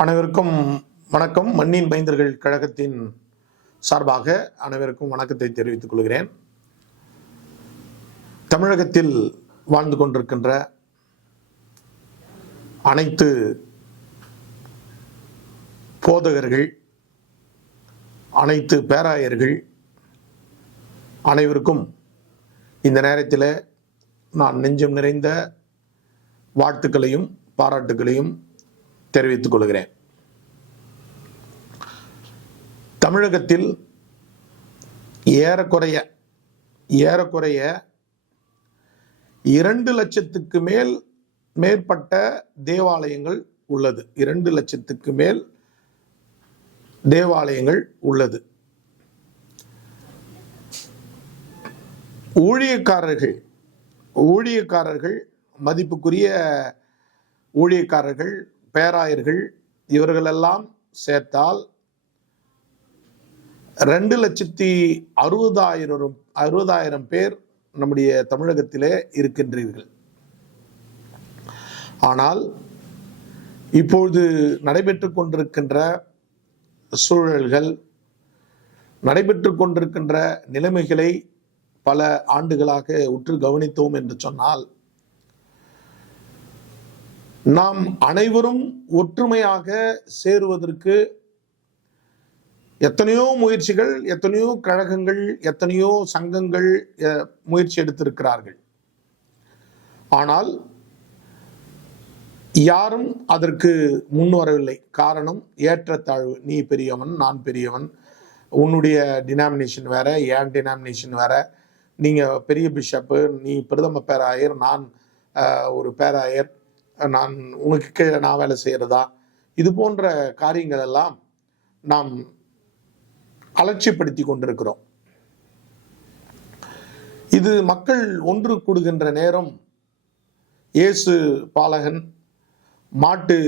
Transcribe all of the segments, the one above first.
அனைவருக்கும் வணக்கம். மண்ணின் மைந்தர்கள் கழகத்தின் சார்பாக அனைவருக்கும் வணக்கத்தை தெரிவித்துக் கொள்கிறேன். தமிழகத்தில் வாழ்ந்து கொண்டிருக்கின்ற அனைத்து போதகர்கள், அனைத்து பேராயர்கள் அனைவருக்கும் இந்த நேரத்தில் நான் நெஞ்சம் நிறைந்த வாழ்த்துக்களையும் பாராட்டுகளையும் தெரிவித்துக் கொள்கிறேன். தமிழகத்தில் ஏறக்குறைய 2 லட்சத்துக்கு மேற்பட்ட தேவாலயங்கள் உள்ளது. 2 லட்சத்துக்கு மேல் தேவாலயங்கள் உள்ளது. ஊழியக்காரர்கள் மதிப்புக்குரிய ஊழியக்காரர்கள், பேராயர்கள் இவர்களெல்லாம் சேர்த்தால் 2,60,000 பேர் நம்முடைய தமிழகத்திலே இருக்கின்றீர்கள். ஆனால் இப்பொழுது நடைபெற்று கொண்டிருக்கின்ற சூழல்கள், நடைபெற்று கொண்டிருக்கின்ற நிலைமைகளை பல ஆண்டுகளாக உற்று கவனித்தோம் என்று சொன்னால், நாம் அனைவரும் ஒற்றுமையாக சேருவதற்கு எத்தனையோ முயற்சிகள், எத்தனையோ கழகங்கள், எத்தனையோ சங்கங்கள் முயற்சி எடுத்திருக்கிறார்கள். ஆனால் யாரும் அதற்கு முன் வரவில்லை. காரணம், ஏற்றத்தாழ்வு. நீ பெரியவன், நான் பெரியவன், உன்னுடைய டினாமினேஷன் வேற, என் டினாமினேஷன் வேற, நீங்க பெரிய பிஷப்பு, நீ பிரதம பேராயர், நான் ஒரு பேராயர், நான் உனக்கு நான் வேலை செய்யறதா, இது போன்ற காரியங்கள் எல்லாம் நாம் அலட்சியப்படுத்தி கொண்டிருக்கிறோம். இது மக்கள் ஒன்று கூடுகின்ற நேரம், இயேசு பாலகன் மாட்டு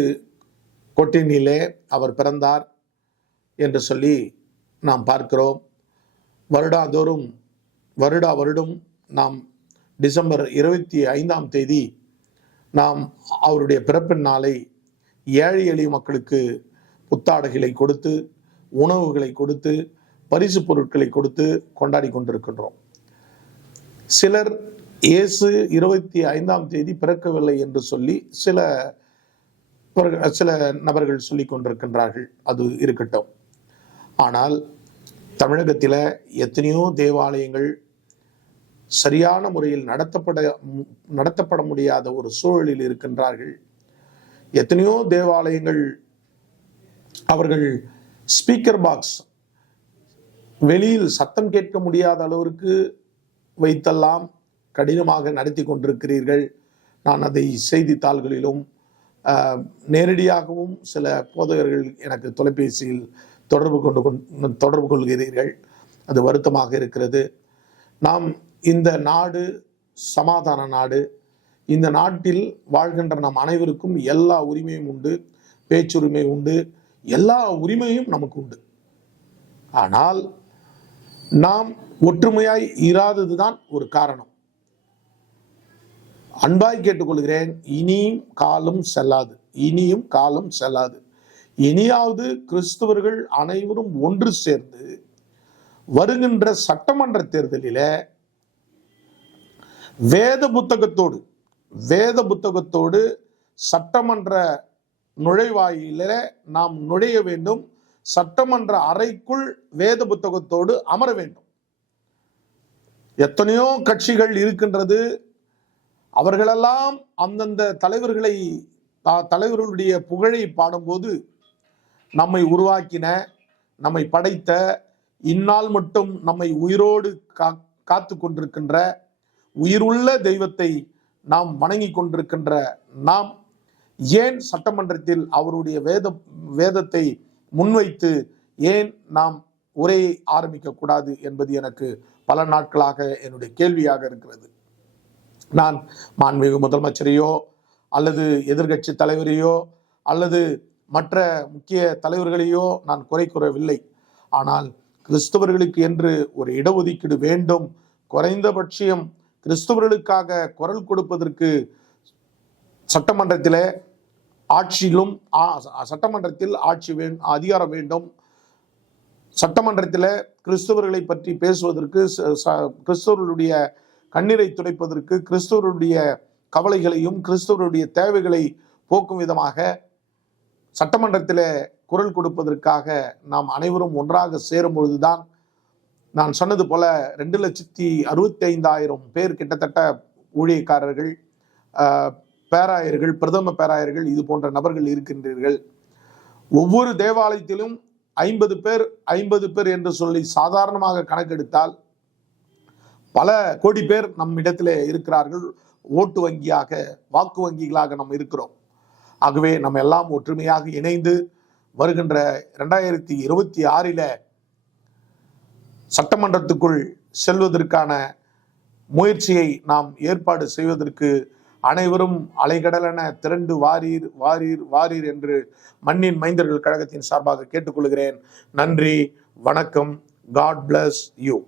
கொட்டினிலே அவர் பிறந்தார் என்று சொல்லி நாம் பார்க்கிறோம். வருடம் நாம் டிசம்பர் 25ஆம் தேதி நாம் அவருடைய பிறப்பின் நாளை ஏழை எளிய மக்களுக்கு புத்தாடைகளை கொடுத்து, உணவுகளை கொடுத்து, பரிசு பொருட்களை கொடுத்து கொண்டாடி கொண்டிருக்கின்றோம். சிலர் இயேசு 25ஆம் தேதி பிறக்கவில்லை என்று சொல்லி சில நபர்கள் சொல்லிக் கொண்டிருக்கின்றார்கள். அது இருக்கட்டும். ஆனால் தமிழகத்தில் எத்தனையோ தேவாலயங்கள் சரியான முறையில் நடத்தப்பட முடியாத ஒரு சூழலில் இருக்கின்றார்கள். எத்தனையோ தேவாலயங்கள் அவர்கள் ஸ்பீக்கர் பாக்ஸ் வெளியில் சத்தம் கேட்க முடியாத அளவிற்கு வைத்தெல்லாம் கடினமாக நடத்தி கொண்டிருக்கிறீர்கள். நான் அதை செய்தித்தாள்களிலும் நேரடியாகவும் சில போதகர்கள் எனக்கு தொலைபேசியில் தொடர்பு கொள்கிறீர்கள். அது வருத்தமாக இருக்கிறது. நாம் இந்த நாடு சமாதான நாடு. இந்த நாட்டில் வாழ்கின்ற நாம் அனைவருக்கும் எல்லா உரிமையும் உண்டு, பேச்சுரிமை உண்டு, எல்லா உரிமையும் நமக்கு உண்டு. ஆனால் நாம் ஒற்றுமையாய் இராததுதான் ஒரு காரணம். அன்பாய் கேட்டுக்கொள்கிறேன், இனியும் காலம் செல்லாது. இனியாவது கிறிஸ்தவர்கள் அனைவரும் ஒன்று சேர்ந்து வருகின்ற சட்டமன்ற தேர்தலில வேத புத்தகத்தோடு சட்டமன்ற நுழைவாயில நாம் நுழைய வேண்டும். சட்டமன்ற அறைக்குள் வேத புத்தகத்தோடு அமர வேண்டும். எத்தனையோ கட்சிகள் இருக்கின்றது. அவர்களெல்லாம் அந்தந்த தலைவர்களுடைய புகழை பாடும்போது, நம்மை உருவாக்கின, நம்மை படைத்த, இந்நாள் மட்டும் நம்மை உயிரோடு காத்து கொண்டிருக்கின்ற உயிருள்ள தெய்வத்தை நாம் வணங்கி கொண்டிருக்கின்ற நாம் ஏன் சட்டமன்றத்தில் அவருடைய வேதத்தை முன்வைத்து ஏன் நாம் உரையை ஆரம்பிக்க கூடாது என்பது எனக்கு பல நாட்களாக என்னுடைய கேள்வியாக இருக்கிறது. நான் மாண்புமிகு முதலமைச்சரையோ அல்லது எதிர்கட்சி தலைவரையோ அல்லது மற்ற முக்கிய தலைவர்களையோ நான் குறை கூறவில்லை. ஆனால் கிறிஸ்தவர்களுக்கு என்று ஒரு இடஒதுக்கீடு வேண்டும். குறைந்தபட்சம் கிறிஸ்தவர்களுக்காக குரல் கொடுப்பதற்கு சட்டமன்றத்தில் ஆட்சியிலும் சட்டமன்றத்தில் அதிகாரம் வேண்டும். சட்டமன்றத்தில் கிறிஸ்தவர்களை பற்றி பேசுவதற்கு, கிறிஸ்தவர்களுடைய கண்ணீரை துடைப்பதற்கு, கிறிஸ்தவருடைய கவலைகளையும் கிறிஸ்தவருடைய தேவைகளை போக்கும் விதமாக சட்டமன்றத்தில் குரல் கொடுப்பதற்காக நாம் அனைவரும் ஒன்றாக சேரும் பொழுதுதான், நான் சொன்னது போல 2,65,000 பேர் கிட்டத்தட்ட ஊழியக்காரர்கள், பேராயர்கள், பிரதம பேராயர்கள், இது போன்ற நபர்கள் இருக்கின்றீர்கள். ஒவ்வொரு தேவாலயத்திலும் 50 பேர் என்று சொல்லி சாதாரணமாக கணக்கெடுத்தால் பல கோடி பேர் நம் இடத்திலே இருக்கிறார்கள். ஓட்டு வங்கியாக, வாக்கு வங்கிகளாக நாம் இருக்கிறோம். ஆகவே நம்ம எல்லாம் ஒற்றுமையாக இணைந்து வருகின்ற 2026 சட்டமன்றத்துக்குள் செல்வதற்கான முயற்சியை நாம் ஏற்பாடு செய்வதற்கு அனைவரும் அலைகடலென திரண்டு வாரீர் வாரீர் வாரீர் என்று மண்ணின் மைந்தர்கள் கழகத்தின் சார்பாக கேட்டுக்கொள்கிறேன். நன்றி, வணக்கம். God bless you.